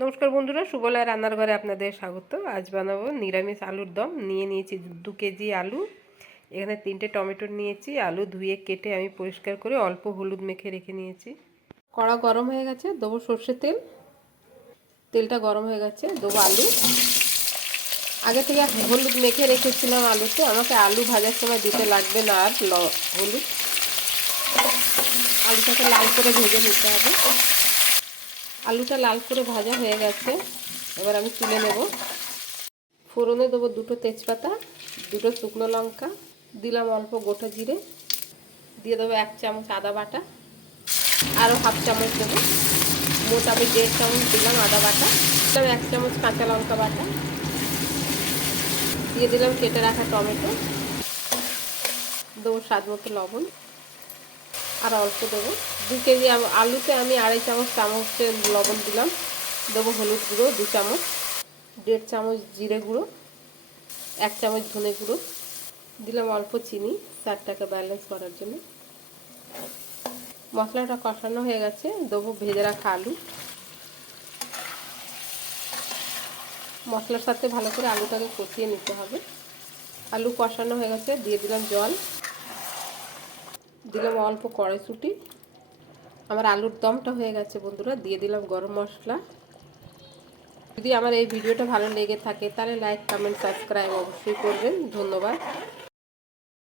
নমস্কার বন্ধুরা, সুবলা রান্নার ঘরে আপনাদের স্বাগত। আজ বানাবো নিরামিষ আলুর দম। নিয়ে নিয়েছি 2 কেজি আলু, এখানে 3টে টমেটো নিয়েছি। আলু ধুয়ে কেটে আমি পরিষ্কার করে অল্প হলুদ মেখে রেখে নিয়েছি। কড়া গরম হয়ে গেছে, দেবো সর্ষের তেল। তেলটা গরম হয়ে গেছে, দেবো আলু। আগে থেকে হলুদ মেখে রেখেছিলাম আলুতে, আমাকে আলু ভাজার সময় দিতে লাগবে না আর হলুদ। আলুটাকে লাল করে ভেজে নিতে হবে। আলুটা লাল করে ভাজা হয়ে গেছে, এবার আমি তুলে নেব। ফোড়নে দেবো 2টো তেজপাতা, 2টো শুকনো লঙ্কা, দিলাম অল্প গোটা জিরে, দিয়ে দেবো 1 চামচ আদা বাটা, আরও হাফ চামচ দেবো, মোট আমি 1.5 চামচ দিলাম আদা বাটা। দিলাম 1 চামচ কাঁচা লঙ্কা বাটা, দিয়ে দিলাম কেটে রাখা টমেটো, দেবো স্বাদ মতো লবণ, আর অল্প দেবো। 2 কেজি আলুতে আমি 2.5 চামচের লবণ দিলাম। দেবো হলুদ গুঁড়ো 2 চামচ, 1.5 চামচ জিরে গুঁড়ো, 1 চামচ ধনে গুঁড়ো, দিলাম অল্প চিনি স্বাদটাকে ব্যালেন্স করার জন্য। মশলাটা কষানো হয়ে গেছে, দেবো ভেজে রাখা আলু। মশলার সাথে ভালো করে আলুটাকে কষিয়ে নিতে হবে। আলু কষানো হয়ে গেছে, দিয়ে দিলাম জল, দিলাম অল্প কড়াইশুঁটি। আমার আলুর দমটা হয়ে গেছে বন্ধুরা, দিয়ে দিলাম গরম মশলা। যদি আমার এই ভিডিওটা ভালো লেগে থাকে তাহলে লাইক, কমেন্ট, সাবস্ক্রাইব অবশ্যই করবেন। ধন্যবাদ।